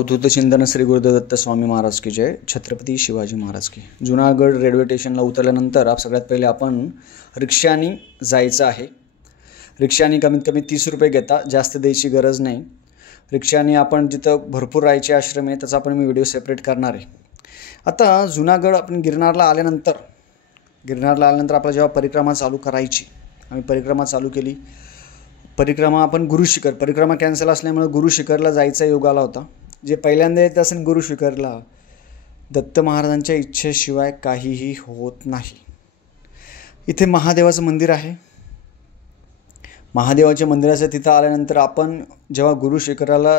अवधूत चिंतन श्री गुरुदेव दत्त स्वामी महाराज की जय. छत्रपती शिवाजी महाराज की. जुनागड रेल्वे स्टेशनला उतरल्यानंतर सगळ्यात पहिले आपण रिक्षानी जायचं आहे. रिक्षानी कमीत कमी 30 रुपये घेता, जास्त द्यायची गरज नाही. रिक्षानी आपण जिथं भरपूर राहायचे आश्रम आहे त्याचा आपण मी व्हिडिओ सेपरेट करणार आहे. आता जुनागड आपण गिरनारला आल्यानंतर आपल्याला जेव्हा परिक्रमा चालू करायची, आम्ही परिक्रमा चालू केली. परिक्रमा आपण गुरुशिखर, परिक्रमा कॅन्सल असल्यामुळे गुरुशिखरला जायचा योग आला होता. जे पहिल्यांदा येत असेल गुरुशिखरला, दत्त महाराजांच्या इच्छेशिवाय काहीही होत नाही. इथे महादेवाचं मंदिर आहे. महादेवाच्या मंदिराच्या तिथं आल्यानंतर आपण जेव्हा गुरुशिखराला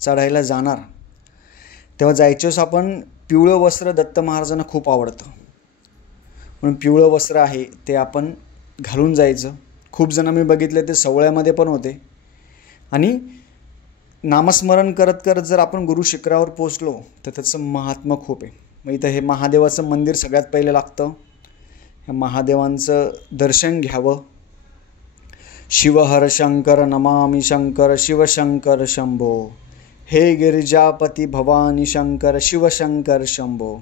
चढायला जाणार तेव्हा जायच्यावेळेस आपण पिवळं वस्त्र दत्त महाराजांना खूप आवडतं म्हणून पिवळं वस्त्र आहे ते आपण घालून जायचं. खूप जण मी बघितले ते सवळ्यामध्ये पण होते. आणि नामस्मरण करत करत जर आपण गुरुशिखरावर पोचलो तर त्याचं महात्म्य खूप आहे. मग इथं हे महादेवाचं मंदिर सगळ्यात पहिले लागतं. ह्या महादेवांचं दर्शन घ्यावं. शिवहर शंकर नमामि शंकर शिवशंकर शंभो, हे गिरिजापती भवानी शंकर शिवशंकर शंभो.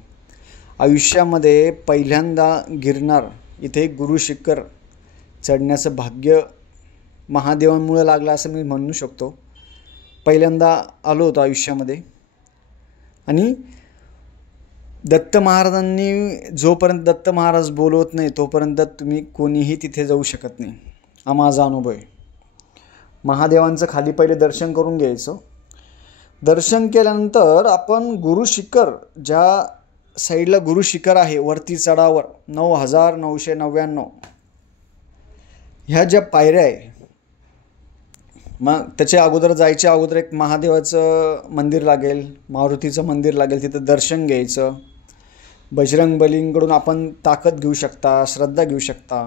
आयुष्यामध्ये पहिल्यांदा गिरनार इथे गुरुशिखर चढण्याचं भाग्य महादेवांमुळे लागलं असं मी म्हणू शकतो. पहिल्यांदा आलो होतो आयुष्यामध्ये. आणि दत्त महाराजांनी जोपर्यंत दत्त महाराज बोलवत नाही तोपर्यंत तुम्ही कोणीही तिथे जाऊ शकत नाही, हा माझा अनुभव आहे. महादेवांचं खाली पहिले दर्शन करून घ्यायचं. दर्शन केल्यानंतर आपण गुरुशिखर, ज्या साईडला गुरुशिखर आहे वरती चढावर 9999 ह्या ज्या पायऱ्या आहे, मग त्याच्या अगोदर जायच्या अगोदर एक महादेवाचं मंदिर लागेल, मारुतीचं मंदिर लागेल, तिथं दर्शन घ्यायचं. बजरंगबलींकडून आपण ताकद घेऊ शकता, श्रद्धा घेऊ शकता.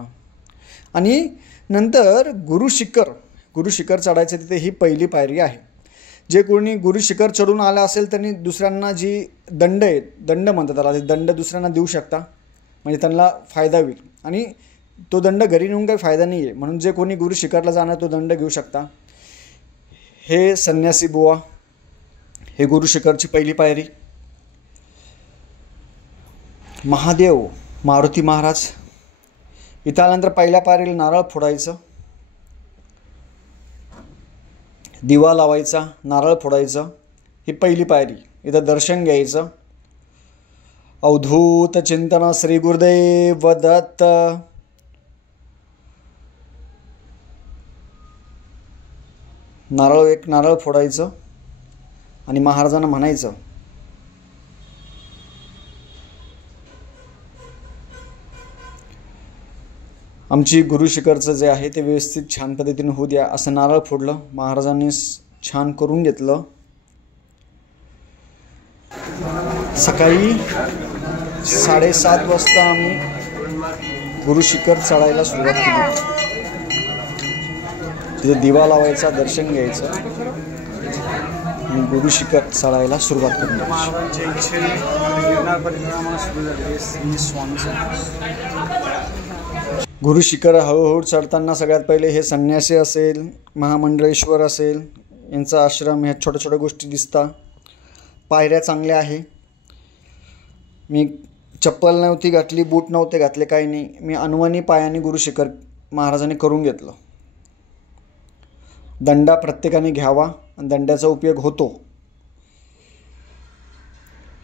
आणि नंतर गुरुशिखर चढायचं. तिथे ही पहिली पायरी आहे. जे कोणी गुरुशिखर चढून आलं असेल त्यांनी दुसऱ्यांना जी दंड आहे, दंड म्हणतात त्याला, ते दंड दुसऱ्यांना देऊ शकता म्हणजे त्यांना फायदा होईल. आणि तो दंड घरी नेऊन काही फायदा नाही आहे म्हणून जे कोणी गुरुशिखरला जाणार तो दंड घेऊ शकता. हे संन्यासी बुवा, हे गुरुशिखरची पहिली पायरी. महादेव मारुती महाराज. इथं आल्यानंतर पहिल्या पायरीला नारळ फोडायचं, दिवा लावायचा, नारळ फोडायचं. ही पहिली पायरी. इथं दर्शन घ्यायचं. अवधूत चिंतन श्री गुरुदेव दत्त. एक नारळ फोडायचं आणि महाराजांना म्हणायचं, आमची गुरुशिखरचं जे आहे ते व्यवस्थित छान पद्धतीने होऊ द्या. असं नारळ फोडलं. महाराजांनी छान करून घेतलं. सकाळी 7:30 वाजता आम्ही गुरुशिखर चढायला सुरुवात केली. तिथे दिवा लावायचा, दर्शन घ्यायचं आणि गुरुशिखर चढायला सुरुवात करून द्यायची. गुरुशिखर हळूहळू चढताना सगळ्यात पहिले हे संन्यासी असेल, महामंडळेश्वर असेल, यांचा आश्रम, ह्या छोट्या छोट्या गोष्टी दिसतात. पायऱ्या चांगल्या आहे. मी चप्पल नव्हती घातली, बूट नव्हते घातले, काही नाही. मी अनवाणी पायाने गुरुशिखर महाराजांनी करून घेतलं. दंडा प्रत्येकाने घ्यावा आणि दंड्याचा उपयोग होतो.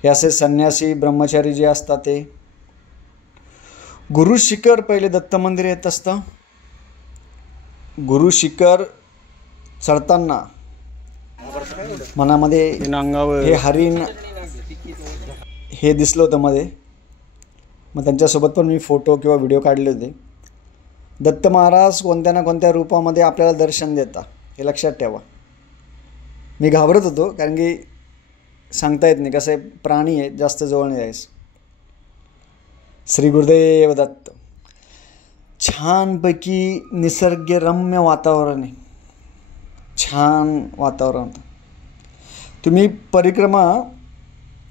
हे असे संन्यासी ब्रह्मचारी जे असतात ते. गुरुशिखर पहिले दत्त मंदिर येत असतं. गुरुशिखर चढताना मनामध्ये हे हरिण हे दिसलं होतं मध्ये. मग त्यांच्यासोबत पण मी फोटो किंवा व्हिडिओ काढले होते. दत्त महाराज कोणत्या ना कोणत्या रूपामध्ये आपल्याला दर्शन देतात हे लक्षात ठेवा. मी घाबरत होतो कारण की सांगता येत नाही, कसं आहे, प्राणी आहे, जास्त जवळ नाही जायचं. श्री गुरुदेव दत्त. छानपैकी निसर्गरम्य वातावरण आहे, छान वातावरण होतं. तुम्ही परिक्रमा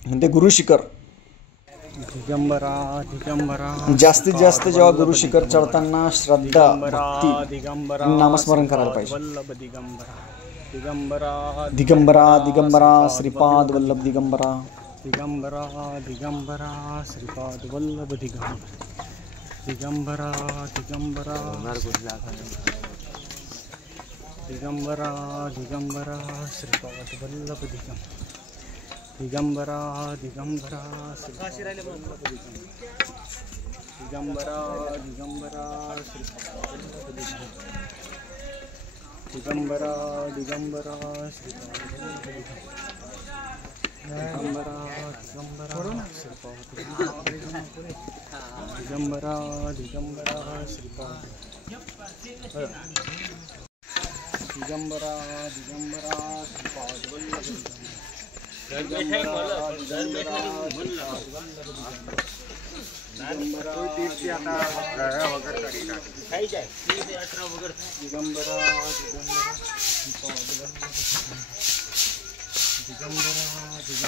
म्हणजे गुरुशिखर जास्तीत जास्त जेव्हा गुरुशिखर चढताना श्रद्धा, भक्ती, नामस्मरण करायला पाहिजे. दिगंबरा दिगंबरा दिगंबरा श्रीपाद वल्लभ दिगंबरा दिगंबरा दिगंबरा श्रीपाद वल्लभ दिगंबरा दिगंबरा दिगंबरा दिगंबरा श्रीपाद वल्लभ दिगंबरा दिगंबरा दिगंबरा दिगंबरा श्रीपाद दिगंबरा दिगंबरा श्रीपाद दिगंबरा दिगंबरा श्रीपाद दिगंबरा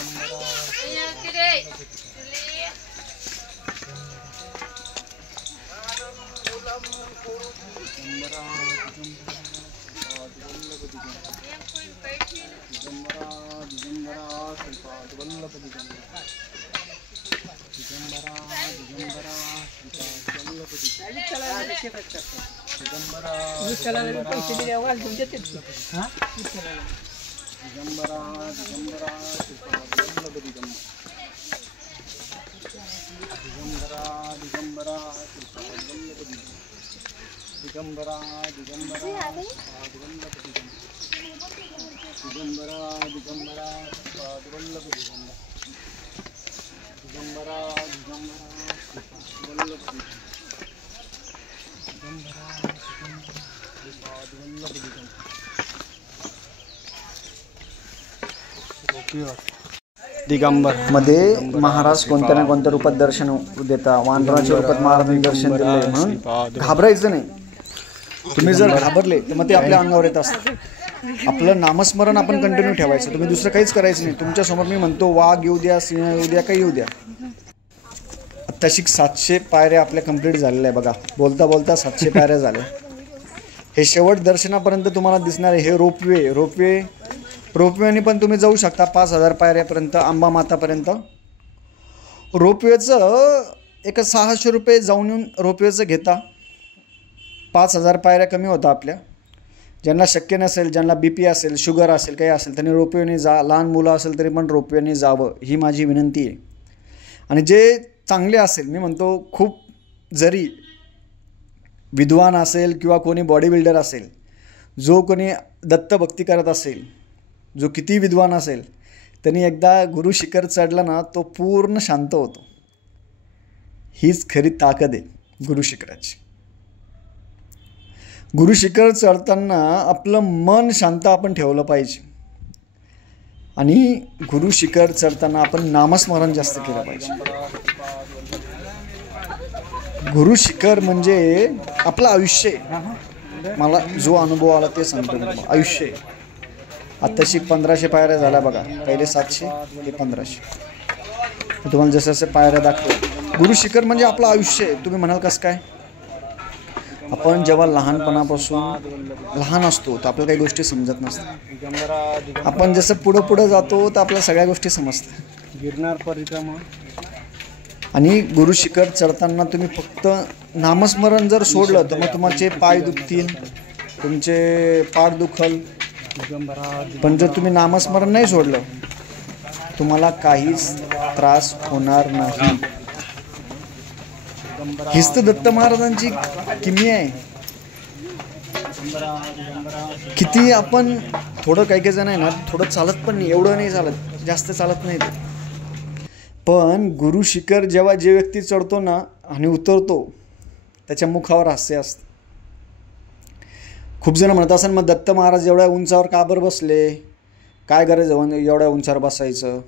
दिगंबरा श्रीपाद दिगंबरा दिगंबरा श्रीपाद वल्लभ दिगंबर मध्ये महाराज कोणत्या ना कोणत्या रूपात दर्शन देता. वांदराच्या रूपात महाराजांनी दर्शन दिले म्हणून घाबरायचं नाही. तुम्ही जर घाबरले तर मग ते आपल्या अंगावर येत असतं. आपलं नामस्मरण आपण कंटिन्यू ठेवायचं. तुम्ही दुसरं काहीच करायचं नाही. तुमच्यासमोर मी म्हणतो वाघ येऊ द्या, सिंह येऊ द्या, काही येऊ द्या. तशी 700 पायऱ्या आपल्या कंप्लीट झालेल्या आहे बघा. बोलता बोलता 700 पायऱ्या झाल्या. हे शेवट दर्शनापर्यंत तुम्हाला दिसणार आहे. हे रोपवेने पण तुम्ही जाऊ शकता 5000 पायऱ्यापर्यंत, अंबा मातापर्यंत. रोपवेचं एक 600 रुपये जाऊन येऊन रोपवेचं घेता. 5000 पायऱ्या कमी होता आपल्या. ज्यांना शक्य नसेल, ज्यांना BP असेल, शुगर असेल, काही असेल, त्यांनी रोपवेने जा. लहान मुलं असेल तरी पण रोपवेने जावं, ही माझी विनंती आहे. आणि जे चांगले असेल, मी म्हणतो खूप जरी विद्वान असेल किंवा कोणी बॉडी बिल्डर असेल, जो कोणी दत्तभक्ती करत असेल, जो किती विद्वान असेल, त्यांनी एकदा गुरु शिखर चढला ना, तो पूर्ण शांत होतो. हीच खरी ताकद आहे गुरु शिखराची. गुरु शिखर चढताना आपलं मन शांत आपण ठेवलं पाहिजे. आणि गुरु शिखर चढताना आपण नामस्मरण जास्त केलं पाहिजे. गुरु शिखर म्हणजे आपलं आयुष्य. मला जो अनुभव आला ते सांगतो. आयुष्य आत्ताशी 1500 पायऱ्या झाल्या बघा. पहिले 700, ते 1500. तुम्हाला जसं जसं पायऱ्या दाखवतो. गुरु शिखर म्हणजे आपलं आयुष्य. तुम्ही म्हणाल कसं काय? आपण जेव्हा लहानपणापासून लहान असतो तर आपल्याला काही गोष्टी समजत नसतात. आपण जसं पुढं जातो तर आपल्याला सगळ्या गोष्टी समजतात. गिरनार परिक्रमा. आणि गुरु शिखर चढताना तुम्ही फक्त नामस्मरण जर सोडलं तर मग तुमचे पाय दुखतील, तुमचे पाठ दुखल. पण जर तुम्ही नामस्मरण नाही सोडलं, तुम्हाला काहीच त्रास होणार नाही. हीच तर दत्त महाराजांची किमया आहे. किती आपण थोडं काही जण आहे ना, थोडं चालत पण नाही, एवढं नाही चालत, जास्त चालत नाही. पण गुरु शिखर जेव्हा जे व्यक्ती चढतो ना आणि उतरतो, त्याच्या मुखावर हास्य असतं. खूप जण म्हणत असेल, मग दत्त महाराज एवढ्या उंचावर का बरं बसले, काय गरज एवढ्या उंचावर बसायचं.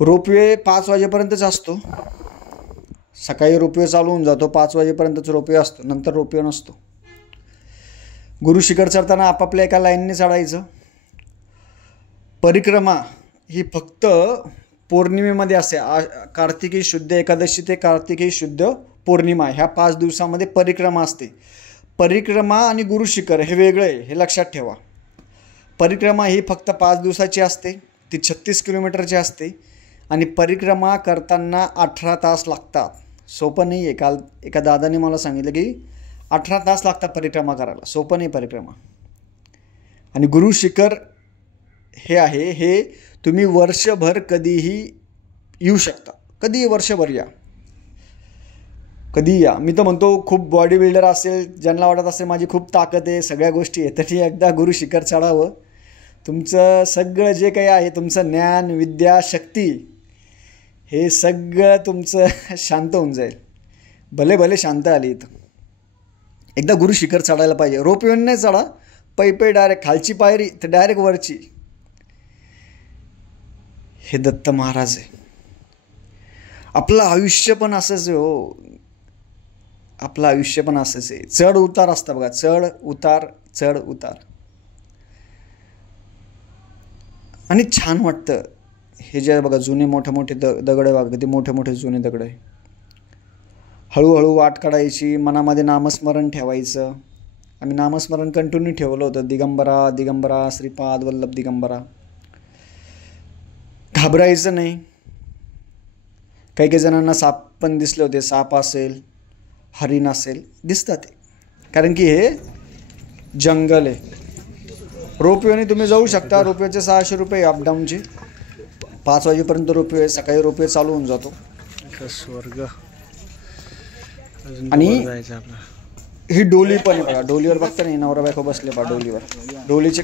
रोपवे 5 वाजेपर्यंतच असतो. सकाळी रोपवे चालू होऊन जातो, 5 वाजेपर्यंतच रोपवे असतो, नंतर रोपवे नसतो. गुरु शिखर चढताना आपापल्या एका लाईनने चढायचं. परिक्रमा ही फक्त पौर्णिमेमध्ये असते. कार्तिकी शुद्ध एकादशी ते कार्तिकी शुद्ध पौर्णिमा ह्या 5 दिवसामध्ये परिक्रमा असते. परिक्रमा आणि गुरु शिखर हे वेगळं आहे, हे लक्षात ठेवा. परिक्रमा ही फक्त 5 दिवसाची असते, ती 36 किलोमीटरची असते आणि परिक्रमा करताना 18 तास लागतात. सोपं नाही आहे. काल एका दादाने मला सांगितलं की 18 तास लागतात परिक्रमा करायला. सोपं नाही परिक्रमा. आणि गुरु शिखर हे आहे, हे तुम्ही वर्षभर कधीही येऊ शकता. कधीही वर्षभर या, कधी या. मी तर म्हणतो खूप बॉडी बिल्डर असेल, ज्यांना वाटत असेल माझी खूप ताकद आहे, सगळ्या गोष्टी आहे, तरी एकदा गुरु शिखर चढावं. तुमचं सगळं जे काही आहे, तुमचं ज्ञान, विद्या, शक्ती, हे सगळं तुमचं शांत होऊन जाईल. भले भले शांत आली इथं. एकदा गुरु शिखर चढायला पाहिजे. रोपवेने नाही चढा, पै डायरेक्ट खालची पायरी तर डायरेक्ट वरची. हे दत्त महाराज आहे. आपलं आयुष्य पण असंच आहे हो. आपलं आयुष्य पण असंच आहे. चढ उतार असतं बघा, चढ उतार, चढ उतार. आणि छान वाटतं. हे जे बघा जुने मोठे मोठे दगड आहे बघा, किती मोठे मोठे जुने दगड आहे. हळूहळू वाट काढायची, मनामध्ये नामस्मरण ठेवायचं. आम्ही नामस्मरण कंटिन्यू ठेवलं होतं. दिगंबरा दिगंबरा श्रीपाद वल्लभ दिगंबरा. घाबरायचं नाही. काही काही जणांना साप पण दिसले होते. साप असेल, हरिण असेल, दिसतात ते, कारण की हे जंगल आहे. रोपवेने तुम्ही जाऊ शकता. रोपवेचे 600 रुपये अपडाऊनचे. 5 वाजेपर्यंत रोपवे आहे. सकाळी रोपवे चालू होऊन जातो. स्वर्ग. आणि ही डोली पण आहे बघा. डोलीवर बघता नाही, नवरा बायको बसले बा डोलीवर. डोलीचे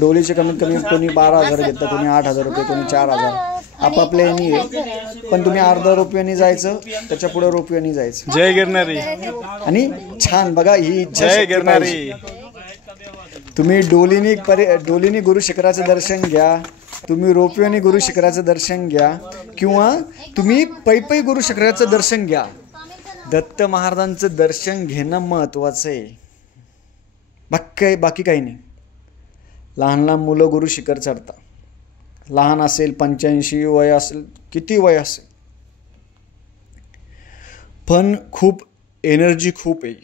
डोलीचे कमीत कमी कोणी 12,000 घेतं, कोणी 8,000 रुपये, कोणी 4,000. आपापल्या यानी आहे. पण तुम्ही अर्धा रोपवेनी जायचं, त्याच्या पुढे रोपवेनी जायचं. जय गिरणारी. आणि छान बघा, ही जय गिरणारी. तुम्ही डोलीनी गुरु शिखराचं दर्शन घ्या, तुम्ही रोपवेने गुरु शिखराचं दर्शन घ्या, किंवा तुम्ही पै गुरु शिखराचं दर्शन घ्या. दत्त महाराजांचं दर्शन घेणं महत्त्वाचं आहे. बाकी काही नाही. लहान लहान मुलं गुरु शिखर चढतात. लहान असेल, 85 वय असेल, किती वय असेल, पण खूप एनर्जी खूप आहे.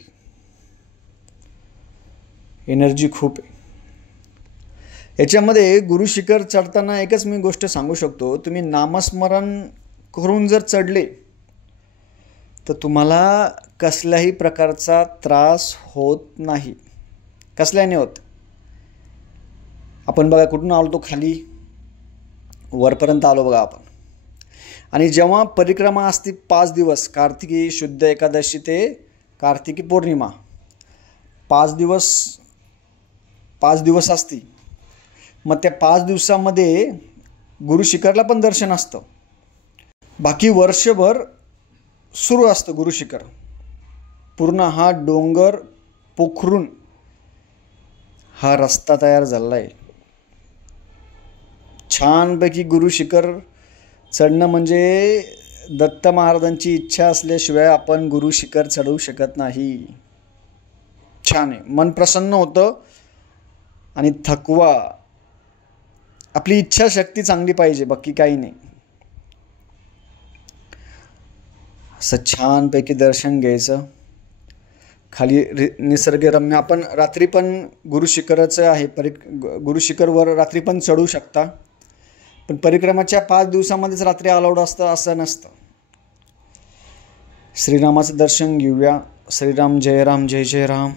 एनर्जी खूप आहे याच्यामध्ये. गुरु शिखर चढताना एकच मी गोष्ट सांगू शकतो, तुम्ही नामस्मरण करून जर चढले तर तुम्हाला कसल्याही प्रकारचा त्रास होत नाही. कसल्याने होत. आपण बघा कुठून आलो तो खाली वरपर्यंत आलो बघा आपण. आणि जेव्हा परिक्रमा असते 5 दिवस, कार्तिकी शुद्ध एकादशी ते कार्तिकी पौर्णिमा, 5 दिवस असती. मग त्या 5 दिवसामध्ये गुरु शिखरला पण दर्शन असतं. बाकी वर्षभर सुरू असतं गुरु शिखर. पूर्ण हा डोंगर पोखरून हा रस्ता तयार झाला आहे. छानपैकी गुरु शिखर चढणं म्हणजे दत्त महाराजांची इच्छा असल्याशिवाय आपण गुरु शिखर चढवू शकत नाही. छान आहे. मन प्रसन्न होतं. आणि थकवा, आपली इच्छाशक्ती चांगली पाहिजे, बाकी काही नाही. असं छानपैकी दर्शन घ्यायचं. खाली निसर्गरम्य. आपण रात्री पण गुरु शिखराचं आहे, गुरु शिखरवर रात्री पण चढू शकता. पण परिक्रमाच्या 5 दिवसामध्येच रात्री अलाउड असतं असं नसतं. श्रीरामाचं दर्शन घेऊया. श्रीराम जय राम जय जय राम.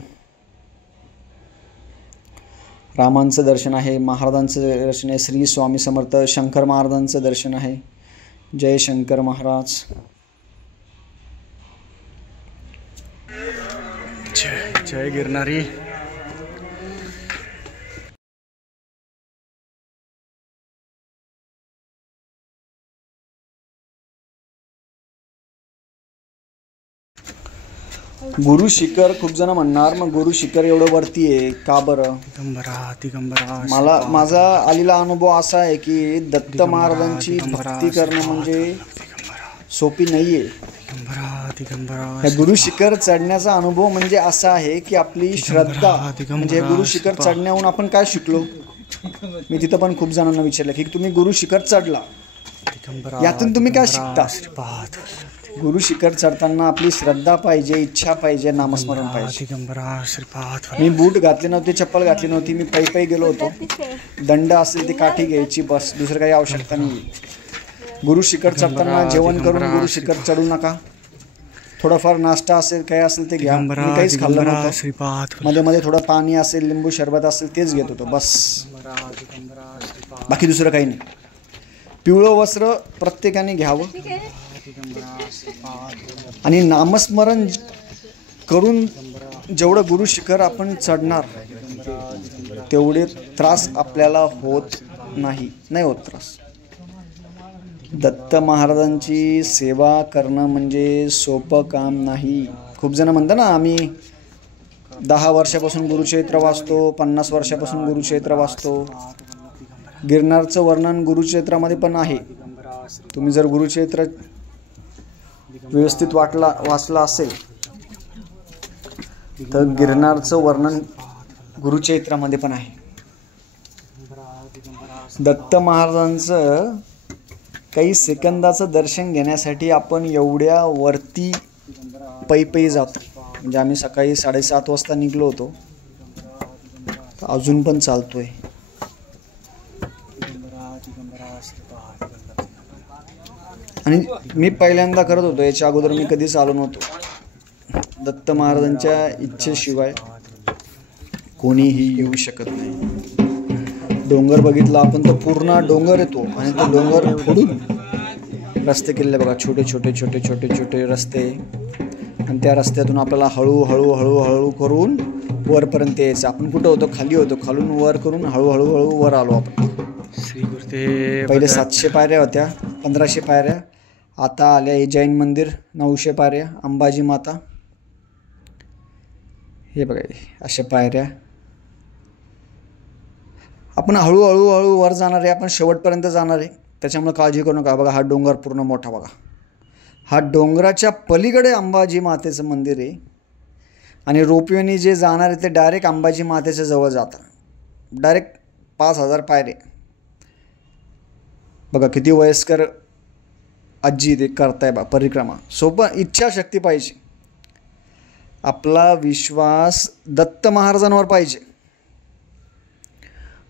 रामांचं दर्शन आहे, महाराजांचं दर्शन आहे, श्री स्वामी समर्थ शंकर महाराजांचं दर्शन आहे. जय शंकर महाराज. जय गिरणारी. गुरु शिखर खूप जण म्हणणार, मग गुरु शिखर एवढं वरती आहे का बरं? दिगंबरा. माझा आलेला अनुभव असा आहे की दत्त महाराजांची भक्ती करणं म्हणजे सोपी नाहीये. गुरु शिखर चढण्याचा अनुभव म्हणजे असा आहे की आपली श्रद्धा, म्हणजे गुरु शिखर चढण्याहून आपण काय शिकलो. मी तिथं पण खूप जणांना विचारलं की तुम्ही गुरु शिखर चढला दिगंबरा यातून तुम्ही काय शिकता? श्रीपाद गुरु शिखर चढताना आपली श्रद्धा पाहिजे, इच्छा पाहिजे, नामस्मरण पाहिजे. दिगंबरा श्रीपाद मी बूट घातले नव्हते, चप्पल घातली नव्हती, मी पायी गेलो होतो. दंड असेल ती काठी घ्यायची, बस, दुसरं काही आवश्यकता नाही. गुरु शिखर चढताना जेवण करून गुरु शिखर चढू नका. थोडंफार नाश्ता असेल, काय असेल ते घ्या. मी काहीच खाल्लं नव्हतं. श्रीपाद मध्ये मध्ये थोडं पाणी असेल, लिंबू सरबत असेल तेच घेत होतो, बस. बाकी दुसरं काही नाही. पिवळं वस्त्र प्रत्येकाने घ्यावं आणि नामस्मरण करून जेवढं गुरु शिखर आपण चढणार तेवढे त्रास आपल्याला होत नाही होत त्रास. दत्त महाराजांची सेवा करणं म्हणजे सोपं काम नाही. खूप जण म्हणतात ना, आम्ही 10 वर्षापासून गुरुचरित्र वाचतो, 50 वर्षापासून गुरुचरित्र वाचतो. गिरनारचं वर्णन गुरुचरित्रामध्ये पण आहे. तुम्ही जर गुरुचरित्र व्यवस्थित वाचला असेल तर गिरनारचं वर्णन गुरुचरित्रामध्ये पण आहे. दत्त महाराजांचं काही सेकंदाचं दर्शन घेण्यासाठी आपण एवढ्या वरती पै जातो. म्हणजे आम्ही सकाळी 7:30 वाजता निघलो होतो, अजून पण चालतोय. आणि मी पहिल्यांदा करत होतो, याच्या अगोदर मी कधीच आलो नव्हतो. दत्त महाराजांच्या इच्छेशिवाय कोणीही येऊ शकत नाही. डोंगर बघितला आपण तर पूर्ण डोंगर येतो आणि तो डोंगर फोडून रस्ते केलेले बघा, छोटे छोटे छोटे छोटे छोटे रस्ते. आणि त्या रस्त्यातून आपल्याला हळूहळू करून वरपर्यंत यायचं. आपण कुठं होतो? खाली होतो. खालून वर करून हळूहळू वर आलो आपण. पहिले 700 पायऱ्या होत्या, 1500 पायऱ्या, आता आल्या हे जैन मंदिर 900 पायऱ्या, अंबाजी माता. हे बघा अशा पायऱ्या. आपण हळूहळू वर जाणार आहे, आपण शेवटपर्यंत जाणार आहे. त्याच्यामुळे काळजी करू नका. बघा हा डोंगर पूर्ण मोठा बघा. हा डोंगराच्या पलीकडे अंबाजी मातेचं मंदिर आहे. आणि रोपवेने जे जाणार आहे ते डायरेक्ट अंबाजी मातेच्या जवळ जातात. डायरेक्ट 5000 पायरे. बघा किती वयस्कर आजी ते करताय बा परिक्रमा. सोपं, इच्छाशक्ती पाहिजे. आपला विश्वास दत्त महाराजांवर पाहिजे.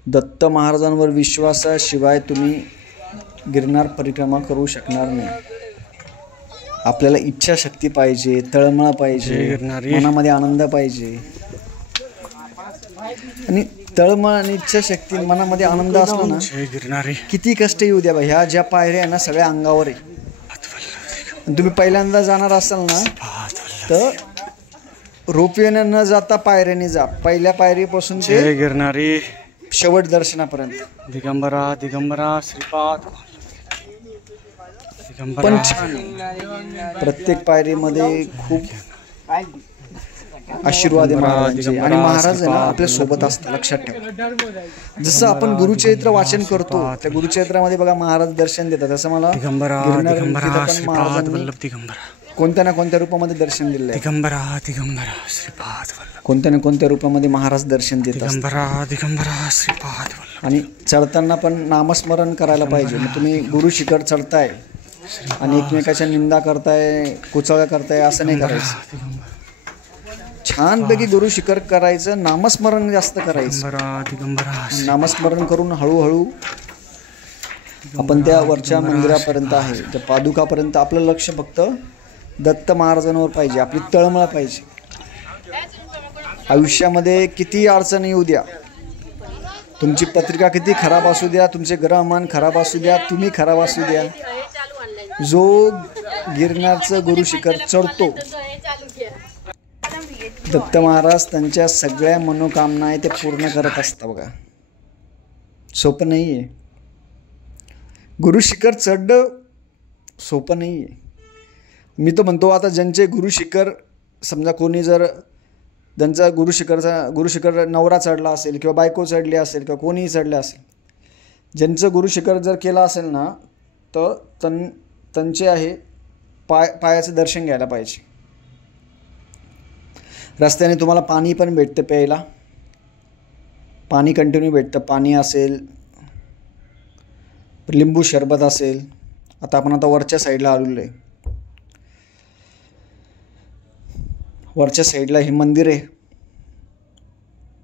दत्त महाराजांवर विश्वासाशिवाय तुम्ही गिरनार परिक्रमा करू शकणार नाही. आपल्याला इच्छाशक्ती पाहिजे, तळमळ पाहिजे, मनामध्ये आनंद पाहिजे. आणि तळमळ आणि इच्छाशक्ती मनामध्ये आनंद असतो ना, किती कष्ट येऊ द्या. ह्या ज्या पायऱ्या आहे ना सगळ्या अंगावर आहे. तुम्ही पहिल्यांदा जाणार असाल ना तर रोपवेने न जाता पायऱ्याने जा. पहिल्या पायरीपासून ते गिरणारी शेवट दर्शनापर्यंत. दिगंबरा दिगंबरा श्रीपाद. पण प्रत्येक पायरीमध्ये खूप आशीर्वाद आहे महाराजांचे. आणि महाराज आहे ना आपल्या सोबत असतात, लक्षात ठेवा. जसं आपण गुरुचरित्र वाचन करतो त्या गुरुचरित्रामध्ये बघा महाराज दर्शन देतात. तसं मला कोणत्या ना कोणत्या रूपामध्ये दर्शन दिलं आहे. कोणत्या ना कोणत्या रूपामध्ये महाराज दर्शन देतात. आणि चढताना पण नामस्मरण करायला पाहिजे. मग तुम्ही गुरु शिखर चढताय आणि एकमेकाच्या निंदा करताय, कुचळ्या करताय, असं नाही करायचं. छानपैकी गुरु शिखर करायचं, नामस्मरण जास्त करायचं. नामस्मरण करून हळूहळू आपण त्या वरच्या मंदिरापर्यंत आहे, त्या पादुकापर्यंत आपलं लक्ष फक्त दत्त महाराजांवर पाहिजे. आपली तळमळ पाहिजे. आयुष्यामध्ये किती अडचणी येऊ द्या, तुमची पत्रिका किती खराब असू द्या, तुमचे ग्रहमान खराब असू द्या, तुम्ही खराब असू द्या, जो गिरनारचं गुरु शिखर चढतो दत्त महाराज त्यांच्या सगळ्या मनोकामना आहे ते पूर्ण करत असतात. बघा सोपं नाही आहे. गुरु शिखर चढणं सोपं नाही आहे. मी तो म्हणतो आता ज्यांचे गुरु शिखर, समजा कोणी जर ज्यांचा गुरु शिखर नवरा चढला असेल किंवा बायको चढली असेल किंवा कोणीही चढले असेल, ज्यांचं गुरु शिखर जर केलं असेल ना तर त्यांचे आहे पायाचं दर्शन घ्यायला पाहिजे. रस्त्याने तुम्हाला पाणी पण भेटतं प्यायला, पाणी कंटिन्यू भेटतं. पाणी असेल, लिंबू सरबत असेल, आता वरच्या साईडला आलेलो आहे. वरच्या साईडला हे मंदिर आहे,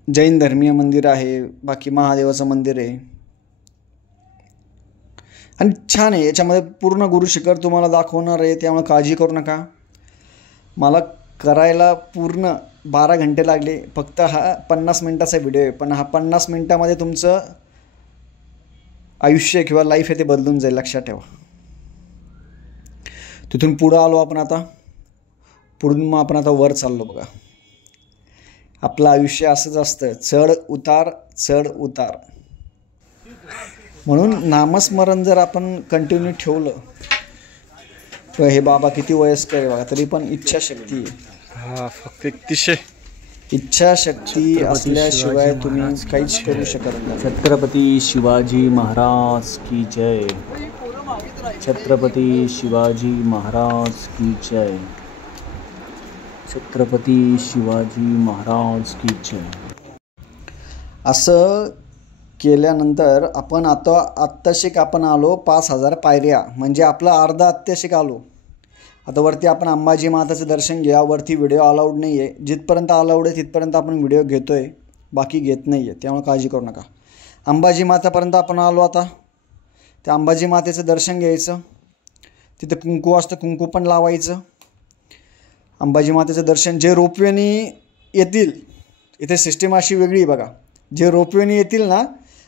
जैन धर्मीय मंदिर आहे, बाकी महादेवाचं मंदिर आहे आणि छान आहे. याच्यामध्ये पूर्ण गुरु शिखर तुम्हाला दाखवणार आहे, त्यामुळे काळजी करू नका. मला करायला पूर्ण 12 घंटे लागले. फक्त हा 50 मिनटाचा व्हिडिओ आहे, पण हा 50 मिनटामध्ये तुमचं आयुष्य किंवा लाईफ आहे ते बदलून जाईल, लक्षात ठेवा. तिथून पुढं आलो आपण आता. पुढून मग आपण आता वर चाललो. बघा, आपलं आयुष्य असंच असतं, चढ उतार चढ उतार. म्हणून नामस्मरण जर आपण कंटिन्यू ठेवलं तर हे बाबा किती वयस्कर आहे बघा, तरी पण इच्छाशक्ती आहे. हा फक्त 3100. इच्छाशक्ती असल्याशिवाय तुम्ही काहीच करू शकत नाही. छत्रपती शिवाजी महाराज की जय. छत्रपती शिवाजी महाराज की जय. छत्रपती शिवाजी महाराज की जय. असं केल्यानंतर आपण आत्ताशिक आपण आलो 5000 पायऱ्या, म्हणजे आपलं अर्धा अत्याशिक आलो. आता वरती आपण अंबाजी माताचं दर्शन घ्या. वरती व्हिडिओ अलाउड नाही आहे. जिथपर्यंत अलाउड आहे तिथपर्यंत आपण व्हिडिओ घेतो आहे, बाकी घेत नाही आहे, त्यामुळे काळजी करू नका. अंबाजी मातापर्यंत आपण आलो. आता त्या अंबाजी मातेचं दर्शन घ्यायचं. तिथं कुंकू असतं, कुंकू पण लावायचं. अंबाजी मातेचं दर्शन. जे रोपवेने येतील, इथे सिस्टीम अशी वेगळी बघा, जे रोपवेने येतील ना,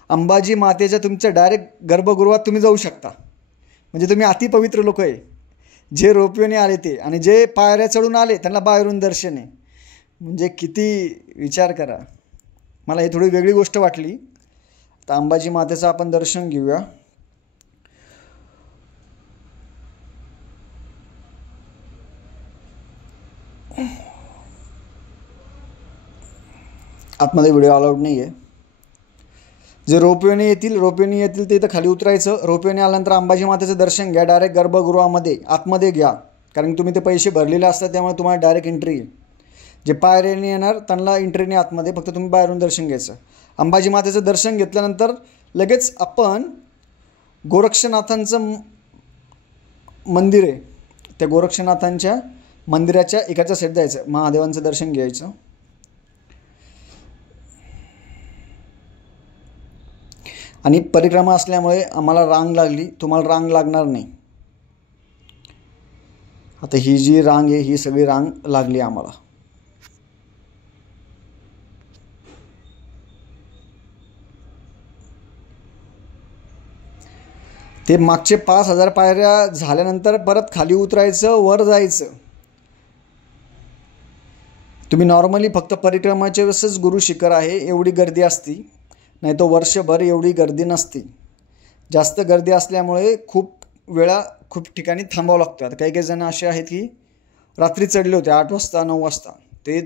अंबाजी मातेच्या तुमच्या डायरेक्ट गर्भगृहात तुम्ही जाऊ शकता. म्हणजे तुम्ही अतिपवित्र लोक आहे. जे रोपवेने आले ते, आणि जे पायऱ्या चढून आले त्यांना बाहेरून दर्शन आहे. म्हणजे किती विचार करा. मला ही थोडी वेगळी गोष्ट वाटली. तर अंबाजी मातेचं आपण दर्शन घेऊया. आतमध्ये व्हिडिओ अलाउड नाही आहे. जे रोपवेने येतील ते इथं खाली उतरायचं. रोपवेने आल्यानंतर अंबाजी मातेचं दर्शन घ्या. डायरेक्ट गर्भगृहामध्ये आतमध्ये घ्या, कारण तुम्ही ते पैसे भरलेले असतात, त्यामुळे तुम्हाला डायरेक्ट एंट्री आहे. जे पायऱ्याने येणार त्यांना एंट्री नाही आतमध्ये, फक्त तुम्ही बाहेरून दर्शन घ्यायचं. अंबाजी मातेचं दर्शन घेतल्यानंतर लगेच आपण गोरक्षनाथांचं मंदिर आहे, त्या गोरक्षनाथांच्या मंदिराच्या एकाच्या साईड जायचं, महादेवांचं दर्शन घ्यायचं. आणि परिक्रमा असल्यामुळे आम्हाला रांग लागली, तुम्हाला रांग लागणार नाही. आता ही जी रांग आहे ही सगळी रांग लागली आम्हाला. ते मागचे 5000 पायऱ्या झाल्यानंतर परत खाली उतरायचं, वर जायचं. तुम्ही नॉर्मली फक्त परिक्रमाच्या वेळेसच गुरु शिखर आहे एवढी गर्दी असती, नाही तो वर्षभर एवढी गर्दी नसते. जास्त गर्दी असल्यामुळे खूप ठिकाणी थांबावं लागतं. आता काही जण असे आहेत की रात्री चढले होते 8 वाजता 9 वाजता, ते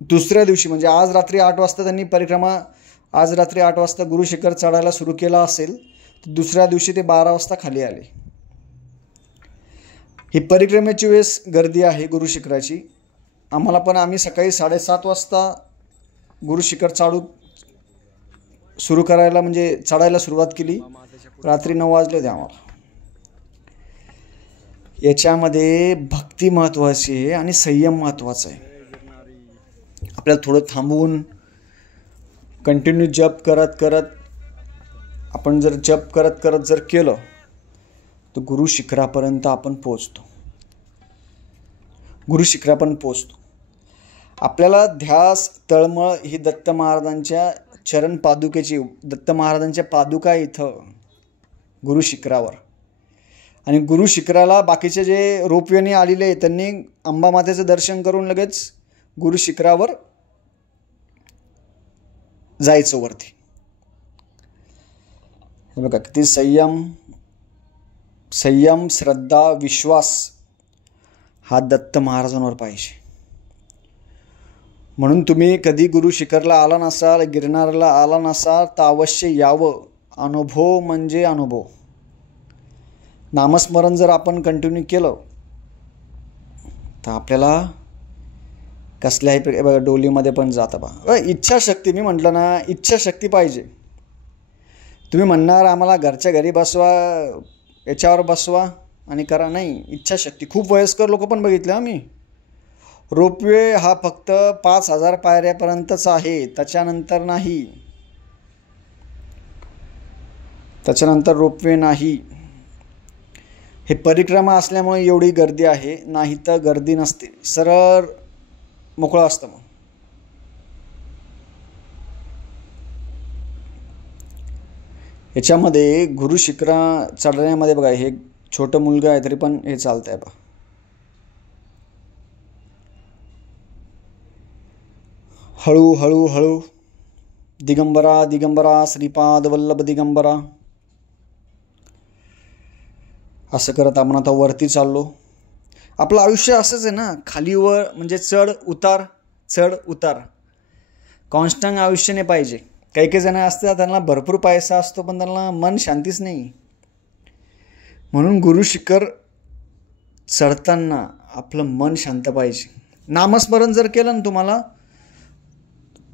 दुसऱ्या दिवशी म्हणजे आज रात्री 8 वाजता त्यांनी परिक्रमा, आज रात्री 8 वाजता गुरु शिखर चढायला सुरू केला असेल तर दुसऱ्या दिवशी ते 12 वाजता खाली आले. ही परिक्रमेची वेळेस गर्दी आहे गुरु शिखराची. आम्हाला पण आम्ही सकाळी 7:30 वाजता गुरु शिखर सुरू करायला म्हणजे चढायला सुरुवात केली. रात्री 9 वाजले होते आम्हाला. याच्यामध्ये भक्ती महत्त्वाची आहे आणि संयम महत्त्वाचा आहे. आपल्याला थोडं थांबवून कंटिन्यू जप करत आपण जर जप करत जर केलं तर गुरु शिखरापर्यंत आपण पोचतो. गुरु शिखरापर्यंत पोचतो. आपल्याला ध्यास तळमळ ही दत्त महाराजांच्या चरण पादुकेची, दत्त महाराजांच्या पादुका इथं गुरु शिखरावर. आणि गुरु शिखराला बाकीचे जे रोपवेने आलेले आहेत त्यांनी अंबामातेचं दर्शन करून लगेच गुरु शिखरावर जायचं वरती. हे बघा किती संयम श्रद्धा विश्वास हा दत्त महाराजांवर पाहिजे. म्हणून तुम्ही कधी गुरु शिखरला आला नसाल, गिरनारला आला नसाल तर अवश्य यावं. अनुभव म्हणजे अनुभव. नामस्मरण जर आपण कंटिन्यू केलं तर आपल्याला कसल्याही बघा डोलीमध्ये पण जाता बा. इच्छाशक्ती, मी म्हटलं ना इच्छाशक्ती पाहिजे. तुम्ही म्हणणार आम्हाला घरच्या घरी बसवा, याच्यावर बसवा आणि करा. नाही, इच्छाशक्ती. खूप वयस्कर लोक पण बघितले आम्ही. रोपवे हा फक्त 5,000 पायऱ्यापर्यंतच आहे, त्याच्यानंतर नाही. त्याच्यानंतर रोपवे नाही. हे परिक्रमा असल्यामुळे एवढी गर्दी आहे, नाही तर गर्दी नसते. सरळ मोकळं असतं. मग याच्यामध्ये गुरु शिखरा चढण्यामध्ये बघा, हे छोटं मुलगा आहे तरी पण हे चालत आहे बघा. हळू हळू हळू. दिगंबरा दिगंबरा श्रीपाद वल्लभ दिगंबरा. असं करत आपण आता वरती चाललो. आपलं आयुष्य असंच आहे ना, खालीवर म्हणजे चढ उतार चढ उतार. कॉन्स्टंट आयुष्य नाही पाहिजे. काही काही जण असतात त्यांना भरपूर पैसा असतो पण त्यांना मन शांतीच नाही. म्हणून गुरु शिखर चढताना आपलं मन शांत पाहिजे. नामस्मरण जर केलं ना तुम्हाला,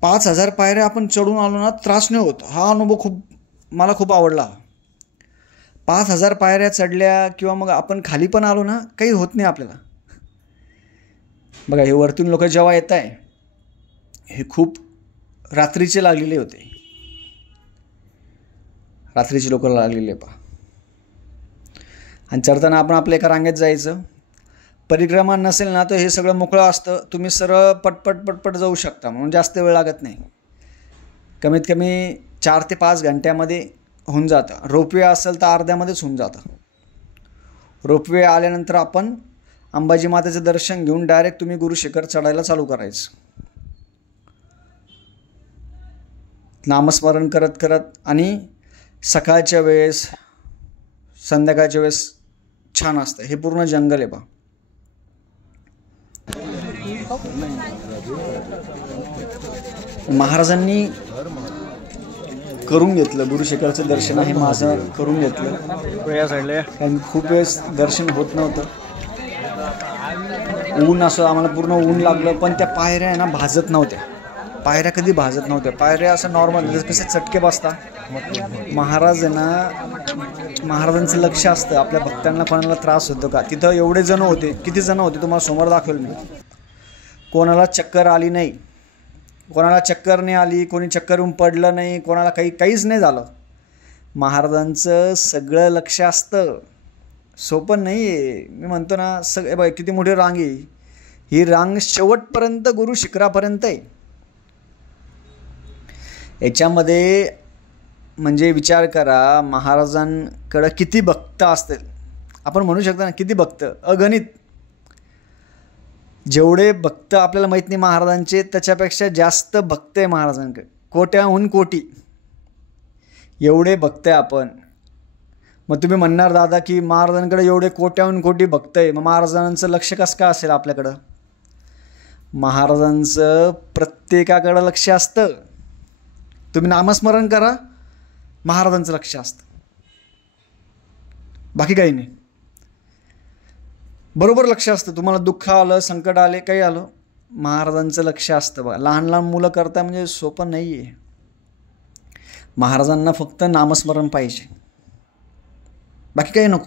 5,000 पायऱ्या आपण चढून आलो ना, त्रास नाही होत. हा अनुभव मला खूप आवडला. 5,000 पायऱ्या चढल्या किंवा मग आपण खाली पण आलो ना, काही होत नाही आपल्याला. बघा, हे वरतून लोक जेव्हा येत आहे, हे खूप रात्रीचे लागलेले होते. रात्रीचे लोक लागलेले पहा. आणि चढताना आपण आपल्या एका रांगेत जायचं. परिक्रमा नसेल ना तर हे सगळं मोकळं असतं. तुम्ही सरळ पटपट पटपट जाऊ शकता, म्हणून जास्त वेळ लागत नाही. कमीत कमी 4 ते 5 घंट्यामध्ये होऊन जातं. रोपवे असेल तर अर्ध्यामध्येच होऊन जातं. रोपवे आल्यानंतर आपण अंबाजी मातेचं दर्शन घेऊन डायरेक्ट तुम्ही गुरु शिखर चढायला चालू करायचं. नामस्मरण करत करत. आणि सकाळच्या वेळेस संध्याकाळच्या वेळेस छान असतं. हे पूर्ण जंगल आहे बा. महाराजांनी करून घेतलं गुरु शिखरचं दर्शन. आहे माझं करून घेतलं. या साईडला कारण खूप वेळेस दर्शन होत नव्हतं. ऊन असं आम्हाला पूर्ण ऊन लागलं, पण त्या पायऱ्या आहे ना भाजत नव्हत्या. पायऱ्या कधी भाजत नव्हत्या. पायऱ्या असं नॉर्मल कसे चटके बसता. महाराज आहे ना, महाराजांचं लक्ष असतं आपल्या भक्तांना कोणाला त्रास होतो का. तिथं एवढे जण होते. किती जण होते तुम्हाला समोर दाखवेल मी. कोणाला चक्कर आली नाही, कोणाला चक्कर नाही आली, कोणी चक्करून पडलं नाही, कोणाला काहीच नाही झालं. महाराजांचं सगळं लक्ष असतं. सोपं नाही आहे. मी म्हणतो ना, बघा किती मोठी रांग आहे. ही रांग शेवटपर्यंत गुरु शिखरापर्यंत आहे. याच्यामध्ये म्हणजे विचार करा, महाराजांकडं किती भक्त असतील. आपण म्हणू शकतो ना, किती भक्त, अगणित. जेवढे भक्त आपल्याला माहीत नाही महाराजांचे, त्याच्यापेक्षा जास्त भक्त आहे महाराजांकडे. कोट्याहून कोटी एवढे भक्त आहे आपण. मग तुम्ही म्हणणार दादा की महाराजांकडे एवढे कोट्याहून कोटी भक्त आहे, मग महाराजांचं लक्ष कसं काय असेल आपल्याकडं. महाराजांचं प्रत्येकाकडं लक्ष असतं. तुम्ही नामस्मरण करा, महाराजांचं लक्ष असतं. बाकी काही नाही. बरोबर लक्ष असतं. तुम्हाला दुःख आलं, संकट आले, काही आलं, महाराजांचं लक्ष असतं. बघा, लहान लहान मुलं करता म्हणजे सोपं नाही आहे. महाराजांना फक्त नामस्मरण पाहिजे, बाकी काही नको.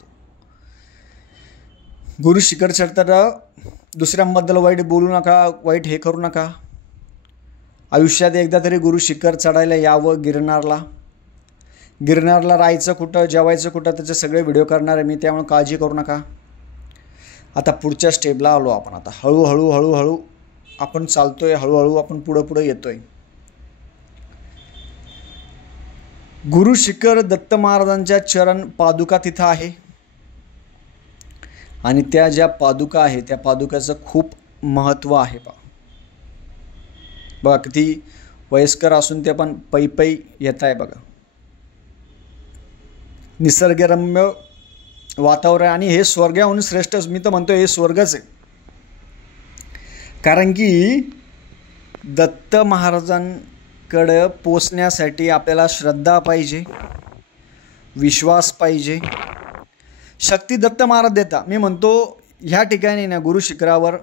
गुरु शिखर चढताना दुसऱ्यांबद्दल वाईट बोलू नका, वाईट हे करू नका. आयुष्यात एकदा तरी गुरु शिखर चढायला यावं. गिरनारला राहायचं कुठं, जेवायचं कुठं, त्याचे सगळे व्हिडिओ करणार आहे मी, त्यामुळे काळजी करू नका. आता पुढच्या स्टेपला आलो आपण. आता हळूहळू हळूहळू आपण चालतोय, हळूहळू आपण पुढं येतोय. गुरु शिखर दत्त महाराजांच्या चरण पादुका तिथं आहे. आणि त्या ज्या पादुका आहे त्या पादुकाचं खूप महत्त्व आहे. बघा किती वयस्कर असून ते पण पै येत आहे. बघा, निसर्गरम्य वातावरण. आणि हे स्वर्गाहून श्रेष्ठ, मी तर म्हणतो हे स्वर्गच आहे. कारण की दत्त महाराजांकडं पोचण्यासाठी आपल्याला श्रद्धा पाहिजे, विश्वास पाहिजे. शक्ती दत्त महाराज देता. मी म्हणतो ह्या ठिकाणी ना गुरु शिखरावर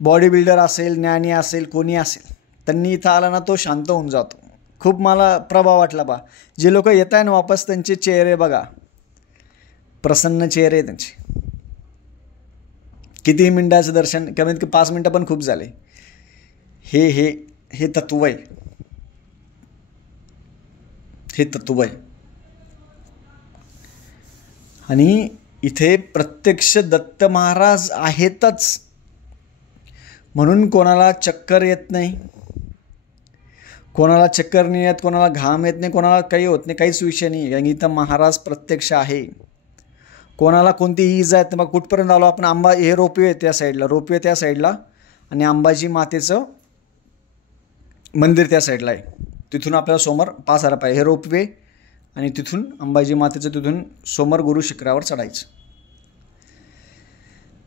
बॉडी बिल्डर असेल, ज्ञानी असेल, कोणी असेल, त्यांनी इथं आला ना तो शांत होऊन जातो. खूप मला प्रभाव वाटला बा. जे लोक येत आहे ना वापस, त्यांचे चेहरे बघा, प्रसन्न चेहरे त्यांचे. किती मिनिटाचं दर्शन, कमीत कमी 5 मिनटं पण खूप झाले. हे हे हे तत्व आहे, हे तत्व आहे. आणि इथे प्रत्यक्ष दत्त महाराज आहेतच म्हणून कोणाला चक्कर येत नाही, कोणाला चक्कर नाही येत, कोणाला घाम येत नाही, कोणाला काही होत नाही, काहीच विषय नाही. कारण इथं महाराज प्रत्यक्ष आहे. कोणाला कोणतीही इजा येत नाही. मग कुठपर्यंत आलो आपण? आंबा, हे रोपवे त्या साईडला, रोपवे त्या साईडला आणि अंबाजी मातेचं मंदिर त्या साईडला आहे. तिथून आपल्याला समोर 5,000 पायऱ्या, हे रोपवे आणि तिथून अंबाजी मातेचं, तिथून समोर गुरु शिखरावर चढायचं.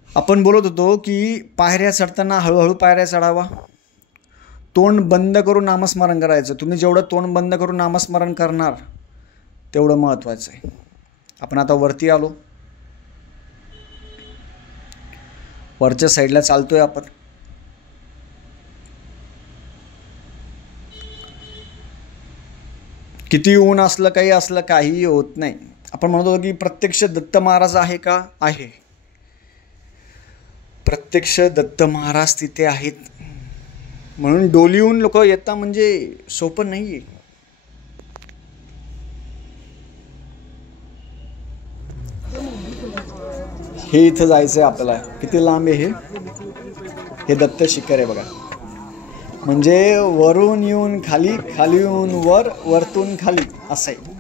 आपण बोलत होतो की पायऱ्या चढताना हळूहळू पायऱ्या चढावा, तोंड बंद करून नामस्मरण करायचं. तुम्ही जेवढं तोंड बंद करून नामस्मरण करणार तेवढं महत्त्वाचं आहे. आपण आता वरती आलो, वरच्या साईडला चालतोय आपण. किती ऊन असलं, काही असलं, काहीही होत नाही. आपण म्हणत होतो की प्रत्यक्ष दत्त महाराज आहे का? आहे. प्रत्यक्ष दत्त महाराज तिथे आहेत. म्हणून डोलीहून लोक येतात म्हणजे सोपं नाही आहे. हे इथं जायचं आहे आपल्याला. किती लांब आहे हे दत्त शिखर आहे बघा. म्हणजे वरून येऊन खाली, खाली येऊन वर, वरतून खाली असं आहे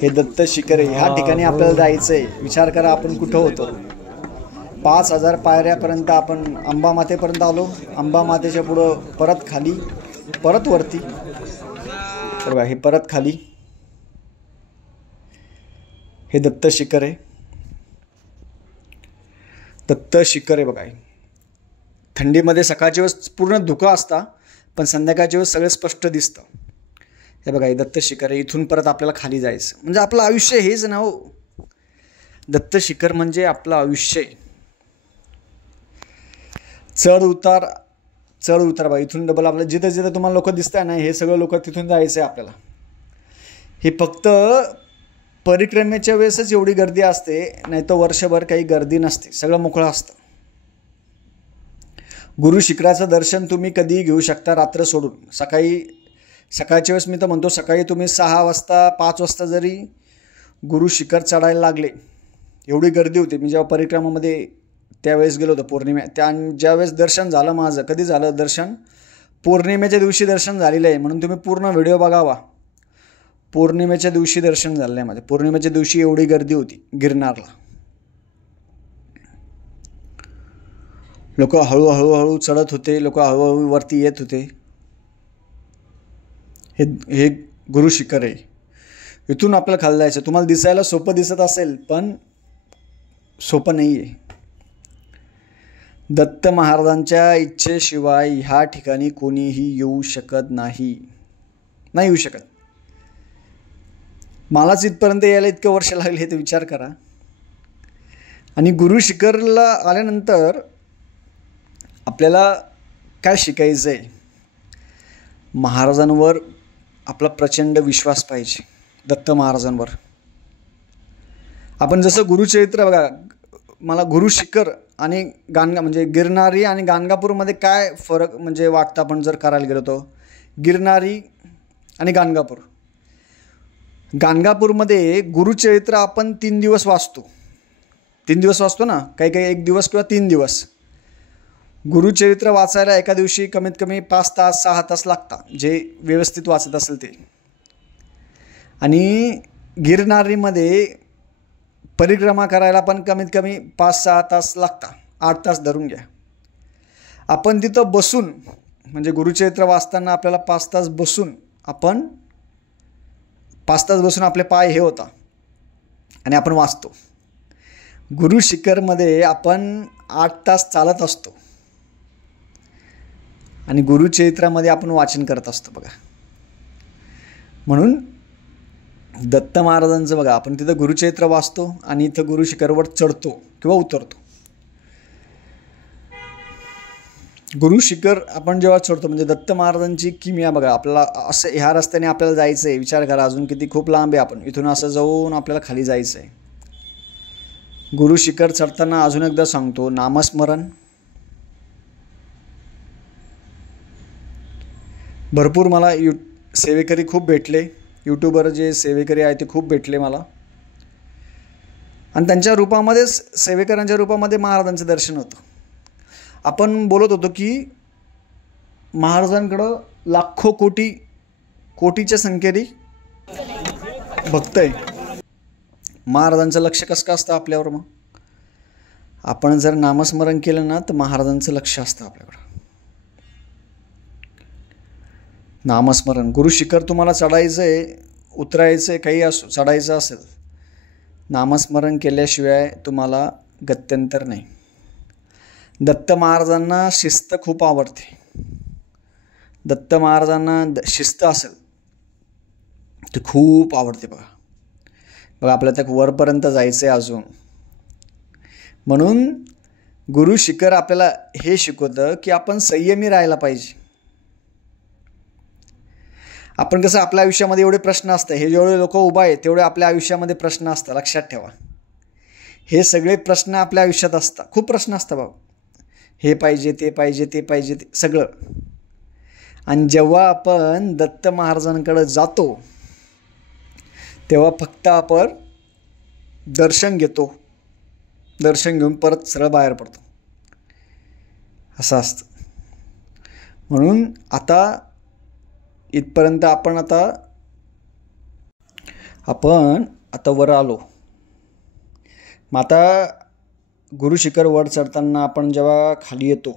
हे दत्त शिखर आहे. ह्या ठिकाणी आपल्याला जायचं आहे. विचार करा आपण कुठं होतो. 5,000 पायऱ्यापर्यंत आपण अंबा मातेपर्यंत आलो. अंबा मातेच्या पुढं परत खाली, परत वरती, बघा हे परत खाली. हे दत्त शिखर आहे, दत्त शिखर आहे बघा. थंडीमध्ये सकाळच्या वेळेस पूर्ण धुकं असतं, पण संध्याकाळच्या वेळेस सगळं स्पष्ट दिसतं. हे बघा हे दत्त शिखर आहे. इथून परत आपल्याला खाली जायचं. म्हणजे आपलं आयुष्य हेच ना हो. दत्त शिखर म्हणजे आपलं आयुष्य आहे. चढ उतार, चढ उतार बघा. इथून डबल आपल्याला जिथं जिथं तुम्हाला लोक दिसत आहे ना, हे सगळं लोक तिथून जायचं आहे आपल्याला. हे फक्त परिक्रमेच्या वेळेसच एवढी गर्दी असते, नाही तर वर्षभर काही गर्दी नसते. सगळं मोकळं असतं. गुरु शिखराचं दर्शन तुम्ही कधीही घेऊ शकता, रात्र सोडून. सकाळच्या वेळेस मी तर म्हणतो, सकाळी तुम्ही 6 वाजता 5 वाजता जरी गुरु शिखर चढायला लागले, एवढी गर्दी होती. मी जेव्हा परिक्रमामध्ये त्यावेळेस गेलो होतो ज्यावेळेस दर्शन झालं माझं. कधी झालं दर्शन? पौर्णिमेच्या दिवशी दर्शन झालेलं आहे. म्हणून तुम्ही पूर्ण व्हिडिओ बघावा. पौर्णिमेच्या दिवशी दर्शन झालेलं आहे माझं. पौर्णिमेच्या दिवशी एवढी गर्दी होती गिरनारला. लोक हळूहळू चढत होते, लोक हळूहळू वरती येत होते. हे गुरु शिखर आहे. इथून आपल्याला खाली जायचं. तुम्हाला दिसायला सोपं दिसत असेल, पण सोपं नाही आहे. दत्त महाराजांच्या इच्छेशिवाय ह्या ठिकाणी कोणीही येऊ शकत नाही, नाही येऊ शकत. मलाच इथपर्यंत यायला इतकं वर्ष लागले ते विचार करा. आणि गुरु शिखरला आल्यानंतर आपल्याला काय शिकायचं आहे? महाराजांवर आपला प्रचंड विश्वास पाहिजे. दत्त महाराजांवर आपण जसं गुरुचरित्र बघा. मला गुरु शिखर आणि म्हणजे गिरनारी आणि गाणगापूरमध्ये काय फरक म्हणजे वाटतं आपण जर करायला गेलो तो? गिरनारी आणि गाणगापूर. गाणगापूरमध्ये गुरुचरित्र आपण 3 दिवस वाचतो. 3 दिवस वाचतो ना, काही 1 दिवस किंवा 3 दिवस. गुरुचरित्र वाचायला एका दिवशी कमीत कमी 5 तास 6 तास लागतात, जे व्यवस्थित वाचत असेल ते. आणि गिरनारीमध्ये परिक्रमा करायला पण कमीत कमी 5-6 तास लागतात. 8 तास धरून घ्या. आपण तिथं बसून म्हणजे गुरुचरित्र वाचताना आपल्याला 5 तास बसून आपले पाय हे होता आणि आपण वाचतो. गुरु शिखरमध्ये आपण 8 तास चालत असतो आणि गुरुचरित्रामध्ये आपण वाचन करत असतो बघा. म्हणून दत्त महाराजांचं बघा, आपण तिथं गुरुचरित्र वाचतो आणि इथं गुरु शिखरवर चढतो किंवा उतरतो. गुरु शिखर आपण जेव्हा चढतो म्हणजे दत्त महाराजांची किमया बघा. आपल्याला असं ह्या रस्त्याने आपल्याला जायचं आहे. विचार करा, अजून किती खूप लांब आहे. आपण इथून असं जाऊन आपल्याला खाली जायचं आहे. गुरु शिखर चढताना अजून एकदा सांगतो, नामस्मरण. भरपूर मला सेवेकरी खूप भेटले, यूट्यूबर जे सेवेकरी आहे ते खूप भेटले मला, आणि त्यांच्या रूपामध्येच, सेवेकरांच्या रूपामध्ये महाराजांचं दर्शन होतं. आपण बोलत होतो की महाराजांकडं लाखो कोटीच्या संख्येने भक्त आहे. महाराजांचं लक्ष कसं का असतं आपल्यावर? मग आपण जर नामस्मरण केलं ना तर महाराजांचं लक्ष असतं आपल्याकडं. नामस्मरण. गुरु शिखर तुम्हाला चढायचं आहे, उतरायचं आहे, काही असो, चढायचं असेल, नामस्मरण केल्याशिवाय तुम्हाला गत्यंतर नाही. दत्त महाराजांना शिस्त खूप आवडते. दत्त महाराजांना शिस्त असेल ते खूप आवडते. बघा आपल्याला त्या वरपर्यंत जायचं आहे अजून. म्हणून गुरु शिखर आपल्याला हे शिकवतं की आपण संयमी राहायला पाहिजे. आपण कसं आपल्या आयुष्यामध्ये एवढे प्रश्न असतात, हे जेवढे लोक उभा आहे तेवढे आपल्या आयुष्यामध्ये प्रश्न असतात, लक्षात ठेवा. हे सगळे प्रश्न आपल्या आयुष्यात असतात, खूप प्रश्न असतात बाबा. हे पाहिजे, ते पाहिजे, ते पाहिजे, ते सगळं. आणि जेव्हा आपण दत्त महाराजांकडे जातो तेव्हा फक्त आपण दर्शन घेतो, दर्शन घेऊन परत सरळ बाहेर पडतो, असं असतं. म्हणून आता इथपर्यंत आपण आता वर आलो. मग आता गुरु शिखर वर चढताना आपण जेव्हा खाली येतो,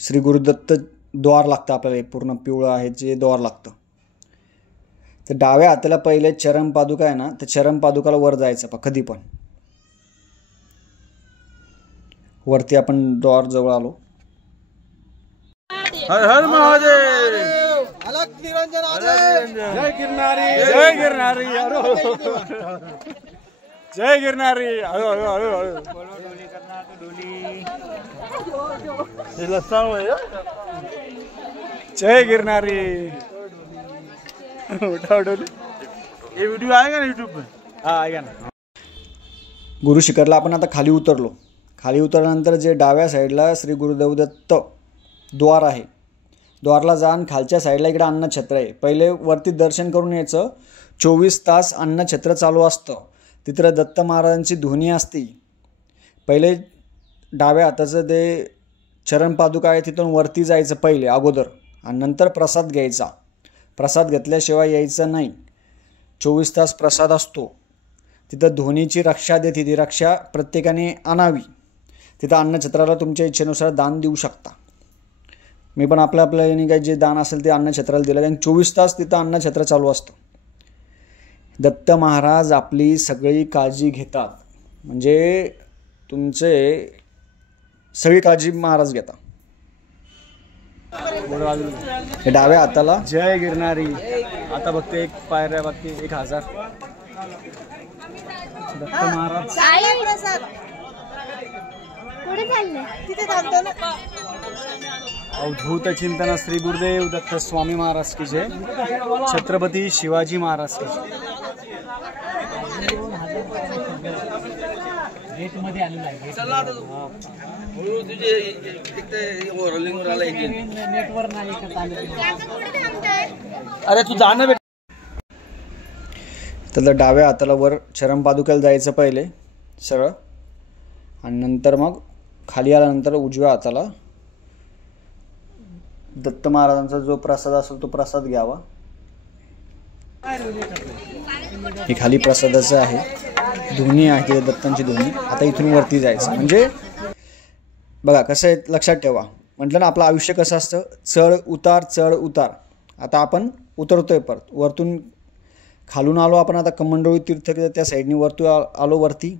श्री गुरुदत्त द्वार लागतं आपल्याला, पूर्ण पिवळं आहे जे द्वार लागतं. तर डाव्या हाताला पहिले चरण पादुका आहे ना, तर चरण पादुकाला वर जायचं कधी पण. वरती आपण द्वार जवळ आलो. हर हर महादेव. अलग निरंजन आदेव. जय गिरनारी, जय गिरनारी, जय गिरनारी. हळू हळू हळू हळू डोली करणार तो डोली. हे लसाव आहे. जय गिरनारी. उठाव डोली. ये व्हिडिओ आएगा ना यूट्यूब पे? हाँ आएगा ना. गुरु शिखरला आपण आता खाली उतरलो. खाली उतरल्यानंतर जे डाव्या साईडला श्री गुरुदेवदत्त द्वार आहे, द्वारला जाऊन खालच्या साईडला इकडे अन्नछत्र आहे. पहिले वरती दर्शन करून यायचं. 24 तास अन्नछत्र चालू असतं. तिथं दत्त महाराजांची ध्वनी असते. पहिले डाव्या हाताचं ते चरण पादुका आहे तिथून वरती जायचं पहिले अगोदर, आणि नंतर प्रसाद घ्यायचा. प्रसाद घेतल्याशिवाय यायचं नाही. 24 तास प्रसाद असतो. तिथं ध्वनीची रक्षा देते, ती रक्षा प्रत्येकाने आणावी. तिथं अन्नछत्राला तुमच्या इच्छेनुसार दान देऊ शकता. मी पण आपल्या याने काही जे दान असेल ते अन्नछत्राला दिलं, आणि 24 तास तिथं अन्नछत्र चालू असतं. दत्त महाराज आपली सगळी काळजी घेतात, म्हणजे तुमचे सगळी काळजी महाराज घेतात. डाव्या हाताला जय गिरनारी. आता बघते एक पायऱ्या बघते 1000. दत्त महाराज अवधूत चिंतन श्री गुरुदेव दत्त स्वामी महाराज की जय. छत्रपती शिवाजी महाराज की जय. अरे तू जाणं बेटा. तर डाव्या हाताला वर चरण पादुकाला जायचं पहिले सरळ, आणि नंतर मग खाली आल्यानंतर उजव्या हाताला दत्त महाराजांचा जो प्रसाद असेल तो प्रसाद घ्यावा. हे खाली प्रसादाचं आहे, ध्वनी आहे ते दत्तांची ध्वनी. आता इथून वरती जायचं. म्हणजे बघा कसं आहे, लक्षात ठेवा. म्हटलं ना आपलं आयुष्य कसं असतं, चढ उतार चढ उतार. आता आपण उतरतोय परत वरतून. खालून आलो आपण आता कमंडोळी तीर्थ त्या साईडनी वरतून आलो वरती.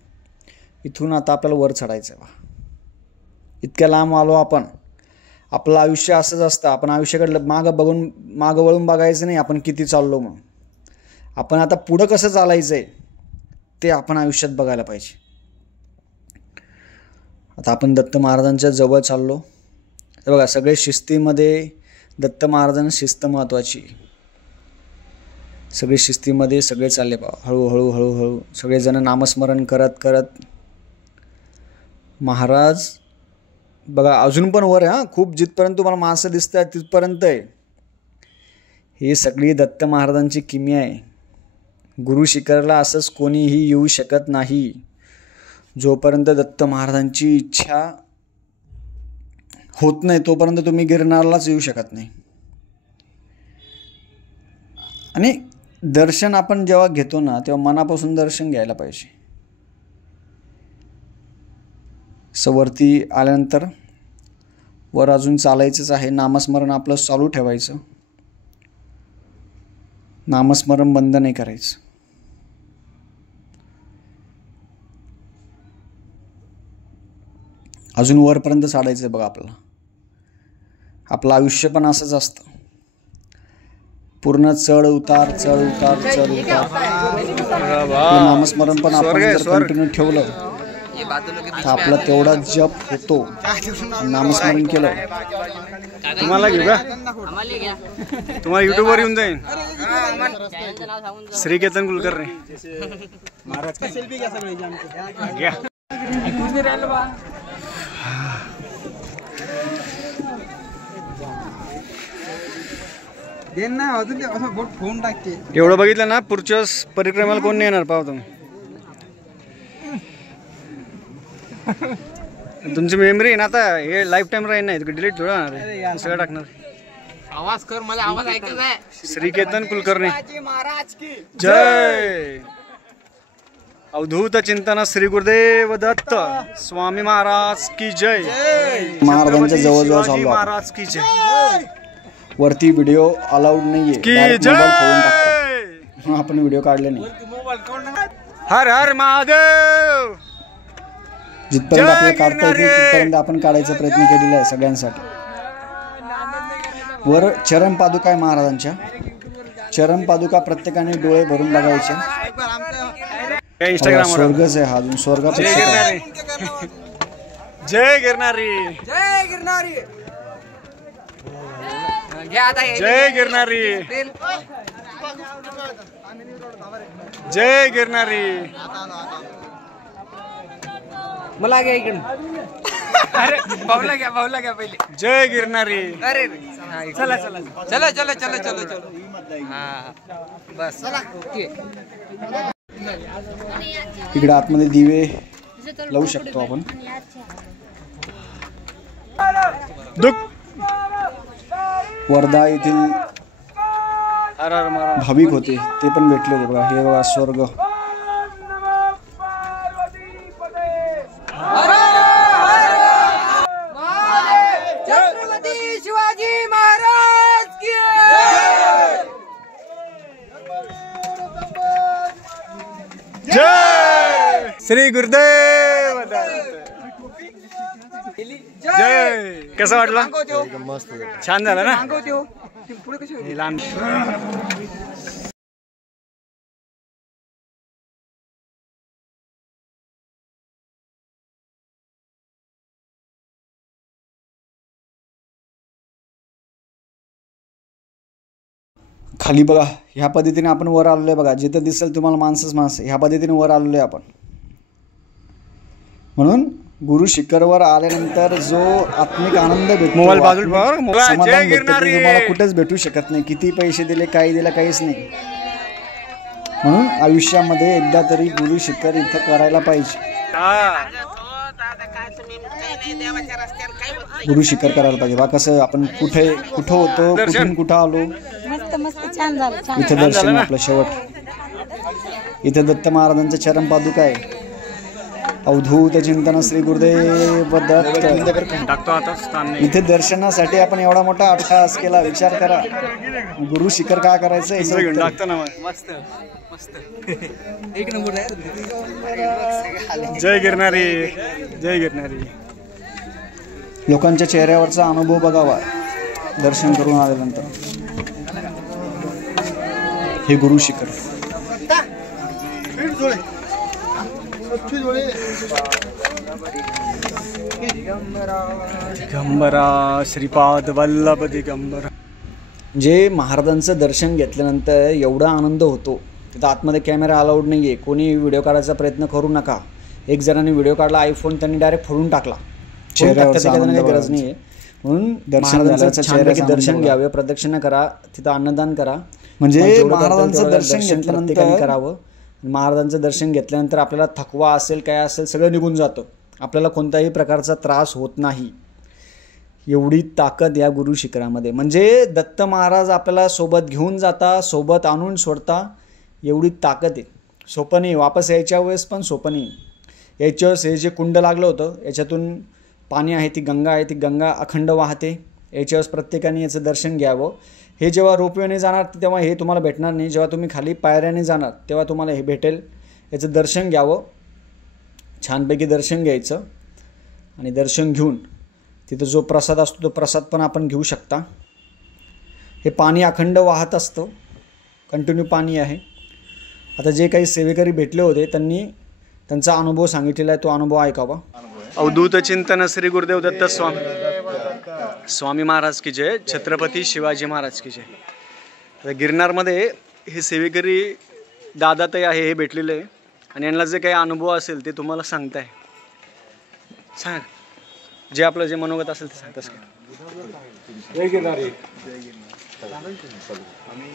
इथून आता आपल्याला वर चढायचं आहे. इतक्या लांब आलो आपण. आपलं आयुष्य असंच असतं. आपण आयुष्याकडलं मागं वळून बघायचं नाही आपण किती चाललो म्हणून. आपण आता पुढं कसं चालायचं आहे ते आपण आयुष्यात बघायला पाहिजे. आता आपण दत्त महाराजांच्या जवळ चाललो. हे बघा सगळे शिस्तीमध्ये. दत्त महाराजांना शिस्त महत्त्वाची. सगळे शिस्तीमध्ये सगळे चालले पहा. हळूहळू हळूहळू सगळेजण नामस्मरण करत करत. महाराज बघा अजून पण वर आहे हां, खूप जिथपर्यंत तुम्हाला माणसं दिसत आहेत तिथपर्यंत आहे. ही सगळी दत्त महाराजांची किमया आहे. गुरु शिखरला असंच कोणीही येऊ शकत नाही. जोपर्यंत दत्त महाराजांची इच्छा होत नाही तोपर्यंत तुम्ही गिरनारलाच येऊ शकत नाही. आणि दर्शन आपण जेव्हा घेतो ना तेव्हा मनापासून दर्शन घ्यायला पाहिजे. वरती आल्यानंतर वर अजून चालायचंच आहे. नामस्मरण आपलं चालू ठेवायचं. नामस्मरण बंद नाही करायचं. अजून वरपर्यंत चढायचं बघा. आपलं आयुष्य पण असंच असतं. पूर्ण चढ उतार चढ उतार चढ उतार. नामस्मरण पण आपण जर कंटिन्यू ठेवलं तर आपला तेवढा जप होतो. नामस्मरण केलं. तुम्हाला घेऊ का? तुम्हाला युट्यूबवर येऊन जाईल. श्री केतन कुलकर्णी महाराज का सेल्फी घ्या सगळे घ्या. एवढं बघितलं ना पुढच्या परिक्रमाला कोण नाही येणार पाहू तुम्ही. तुमची मेमरी ना आता हे लाईफ टाइम राहील नाही डिलीट थोडं होणार सगळं टाकणार. आवाज कर मला आवाज ऐकायचा आहे. श्री केतन कुलकर्णी जय. अवधूत चिंतन श्री गुरुदेव दत्त स्वामी महाराज की जय. महाराजांच्या जवळजवळ चाललो. महाराज की जय. वरती व्हिडिओ अलाउड नाहीये. आपण व्हिडिओ काढले नाही. हर हर महादेव. जिथपर्यंत आपल्याला काढता येईल तिथपर्यंत आपण काढायचा प्रयत्न केलेला आहे सगळ्यांसाठी. वर चरण पादुका आहे महाराजांच्या. चरण पादुका प्रत्येकाने डोळे भरून बघायचे. स्वर्गच आहे हा. अजून स्वर्गापेक्षा जय गिरनारी जय गिरनारी जय गिरनारी जय गिरनारी. मला घ्या इकडे. अरे भाऊला घ्या पहिले. जय गिरनारी. अरे चला चला चला चला चला चला चला. हा बस ओके. इकडे आतमध्ये दिवे लावू शकतो आपण. वर्धा येथील भाविक होते ते पण भेटले होते बघा. हे बघा स्वर्ग. छत्रपती शिवाजी महाराज की जय. श्री गुरुदेव जय. कसं वाटलं? छान झालं ना. खाली बघा ह्या पद्धतीने आपण वर आलेलो आहे बघा. जिथं दिसेल तुम्हाला माणसंच माणसं. ह्या पद्धतीने वर आलेलो आहे आपण. म्हणून गुरु शिखरवर आल्यानंतर जो आत्मिक आनंद भेटतो समाधान भेटतं तुम्हाला कुठेच भेटू शकत नाही. किती पैसे दिले काही दिलं काहीच नाही. म्हणून आयुष्यामध्ये एकदा तरी गुरु शिखर इथं करायला पाहिजे. गुरु शिखर करायला पाहिजे. बा कसं आपण कुठं होतो कुठून कुठं आलो. मस्त छान झालं. इथं दर्शन आपलं शेवट. इथं दत्त महाराजांचं चरण पादुका आहे. अवधूत चिंतन श्री गुरुदेव दत्त. इथे दर्शनासाठी आपण एवढा मोठा अट्टहास केला. विचार करा गुरु शिखर काय करायचं. एक नंबर आहे. जय गिरनारी जय गिरनारी. लोकांच्या चेहऱ्यावरचा अनुभव बघावा दर्शन करून आल्यानंतर. हे गुरु शिखर. दिगंबरा श्रीपाद वल्लभ दिगंबरा. जे महाराजांचं दर्शन घेतल्यानंतर एवढा आनंद होतो. तिथं आतमध्ये कॅमेरा अलाउड नाही आहे, कोणी व्हिडिओ काढायचा प्रयत्न करू नका. एक जणांनी व्हिडिओ काढला, आयफोन त्यांनी डायरेक्ट फोडून टाकला. चेहऱ्यावरचा काही आनंद गरज नाही आहे. म्हणून दर्शन झाल्याचं छानपैकी चेहऱ्याचा दर्शन आनंद घ्यावे, प्रदक्षिणा करा, तिथं अन्नदान करा. म्हणजे जेवढं महाराजांचं करता दर्शन प्रत्येकाने घेतल्यानंतर करावं. महाराजांचं दर्शन घेतल्यानंतर आपल्याला थकवा असेल, काय असेल, सगळं निघून जातं. आपल्याला कोणत्याही प्रकारचा त्रास होत नाही. एवढी ताकद या गुरु शिखरामध्ये. म्हणजे दत्त महाराज आपल्याला सोबत घेऊन जाता, सोबत आणून सोडता, एवढी ताकद आहे. सोपं नाही. वापस यायच्या वेळेस पण सोपं नाही. यायच्या वेळेस हे जे कुंड लागलं होतं याच्यातून पाणी आहे, ती गंगा आहे, ती गंगा अखंड वाहते. याच्या वेळेस प्रत्येकाने याचं दर्शन घ्यावं. हे जेव्हा रोपवेने जाणार तेव्हा हे तुम्हाला भेटणार नाही. जेव्हा तुम्ही खाली पायऱ्याने जाणार तेव्हा तुम्हाला हे भेटेल. याचं दर्शन घ्यावं, छानपैकी दर्शन घ्यायचं. आणि दर्शन घेऊन तिथं जो प्रसाद असतो तो प्रसाद पण आपण घेऊ शकता. हे पाणी अखंड वाहत असतं, कंटिन्यू पाणी आहे. आता जे काही सेवेकरी भेटले होते त्यांनी त्यांचा अनुभव सांगितलेला आहे, तो अनुभव ऐकावा. अवधूत चिंतन श्री गुरुदेव दत्त स्वामी महाराज की जय. छत्रपती शिवाजी महाराज की जय. आता गिरनारमध्ये हे सेवेकरी दादाताई आहे, हे भेटलेले आहे. आणि यांना जे काही अनुभव असेल ते तुम्हाला सांगताय. सांग जे आपलं जे मनोगत असेल ते सांगतास का? आम्ही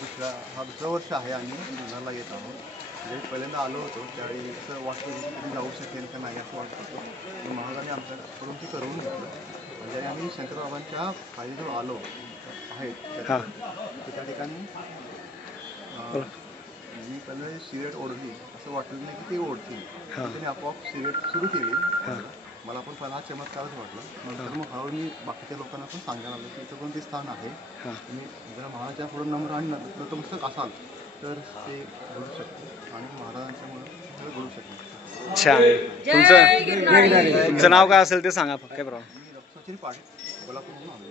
दुसरा वर्ष आहे आम्ही गिरनारला येत आहोत. म्हणजे पहिल्यांदा आलो होतो त्यावेळी असं वाटतं की जाऊ शकेल का नाही असं वाटत होतं. महाराजांनी आमच्याकडून ते करून घेतलं. म्हणजे आम्ही शंकरबाबांच्या पायीजवळ आलो आहेत त्या ठिकाणी मी पहिलं सिगरेट ओढली असं वाटलं नाही की ते ओढतील. त्यांनी आपोआप सिगरेट सुरू केली. मला पण पहिला हा चमत्कारच वाटला. नंतर मग हळूहळू मी बाकीच्या लोकांना पण सांगायला लागलो की इथं पण ते स्थान आहे. तुम्ही जरा महाराजांच्या पुढे नम्र आणि नतमस्तक असाल तर ते घडू शकते आणि महाराजांच्यामुळे ते घडू शकते. अच्छा, तुमचं नाव काय असेल ते सांगा फक्त. काय प्रॉब्लेम? सचिन पाटील, कोल्हापूरहून आलो.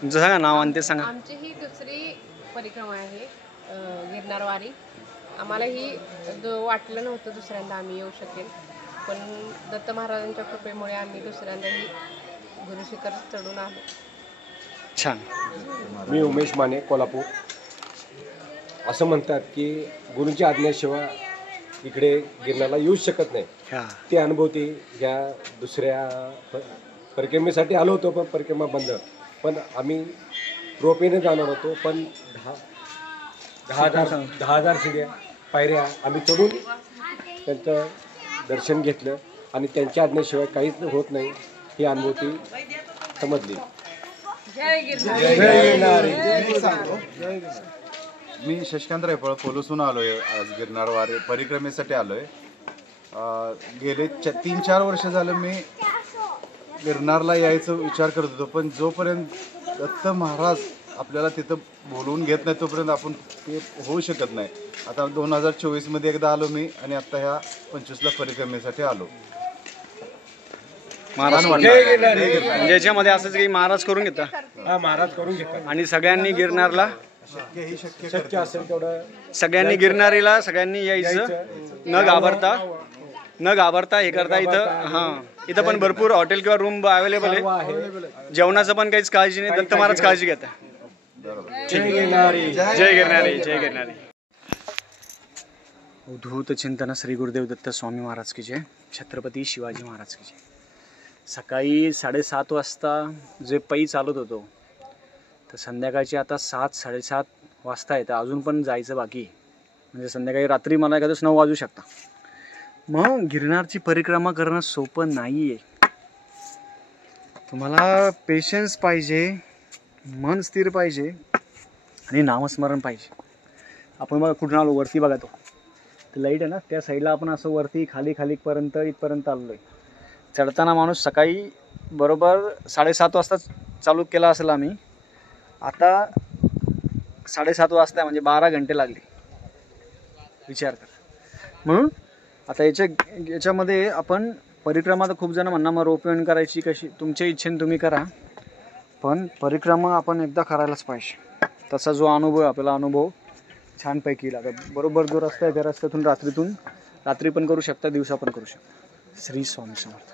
तुमचं सांगा नाव आणि ते सांगा. आमची ही दुसरी परिक्रमा आहे गिरनारवारी. आम्हाला ही वाटलं नव्हतं दुसऱ्यांदा आम्ही येऊ शकेल, पण दत्त महाराजांच्या कृपेमुळे आम्ही दुसऱ्यांदा ही गुरुशिखर चढून आलो. छान. मी उमेश माने, कोल्हापूर. असं म्हणतात की गुरूंच्या आज्ञेशिवाय इकडे गिरनारला येऊच शकत नाही. ते अनुभवती ह्या दुसऱ्या परिक्रमेसाठी आलो होतो, पण परिक्रमा बंद. पण आम्ही रोपेने जाणार होतो, पण 10,000 शिड्या पायऱ्या आम्ही चढून त्यांचं दर्शन घेतलं आणि त्यांच्या आज्ञेशिवाय काहीच होत नाही ही अनुभूती समजली. मी शशिकांत रेपळ पोलोसून आलोय. आज गिरनारवारी परिक्रमेसाठी आलोय. गेले 3-4 वर्ष झालं मी गिरनारला यायचा विचार करत होतो, पण जोपर्यंत दत्त महाराज आपल्याला तिथं बोलवून घेत नाही तोपर्यंत आपण ते होऊ शकत नाही. आता 2024मध्ये एकदा आलो मी आणि आता ह्या 25ला परिक्रमेसाठी आलो. महाराज म्हणजे याच्यामध्ये असंच की महाराज करून घेता. महाराज करून घेतात आणि सगळ्यांनी गिरनारला शक्य असेल तेवढं सगळ्यांनी गिरनारीला सगळ्यांनी यायचं, न घाबरता हे करता. इथं इथं पण भरपूर हॉटेल किंवा रूम अवेलेबल आहे. जेवणाचं पण काहीच काळजी नाही. दत्त महाराज काळजी घेता. जय गिरनारी, जय गिरनारी. अवधूत चिंतन श्री गुरुदेव दत्त स्वामी महाराज की जय. छत्रपती शिवाजी महाराज की जय. सकाळी 7:30 वाजता जे पै चालत होतो तर संध्याकाळची आता 7-7:30 वाजता आहे. तर अजून पण जायचं बाकी. म्हणजे संध्याकाळी रात्री मला एखादं 9 वाजू शकता. मग गिरनारची परिक्रमा करणं सोपं नाही आहे. तुम्हाला पेशन्स पाहिजे, मन स्थिर पाहिजे आणि नामस्मरण पाहिजे. आपण बघा कुठून आलो, वरती बघा तो लाईट आहे ना, त्या साईडला आपण असं वरती खालीपर्यंत इथपर्यंत आलो आहे. चढताना माणूस सकाळी बरोबर 7:30 वाजता चालू केला असेल आम्ही. आता 7:30 वाजता म्हणजे 12 घंटे लागले. विचार करा. म्हणून आता याच्यामध्ये आपण परिक्रमा तर खूप जण म्हणणार मग रोपवेन करायची कशी, तुमच्या इच्छेने तुम्ही करा, पण परिक्रमा आपण एकदा करायलाच पाहिजे. तसा जो अनुभव आहे आपल्याला, अनुभव छानपैकी लागत. बरोबर जो रस्ता आहे त्या रस्त्यातून रात्री पण करू शकता, दिवसा पण करू शकता. श्री स्वामी समर्थ.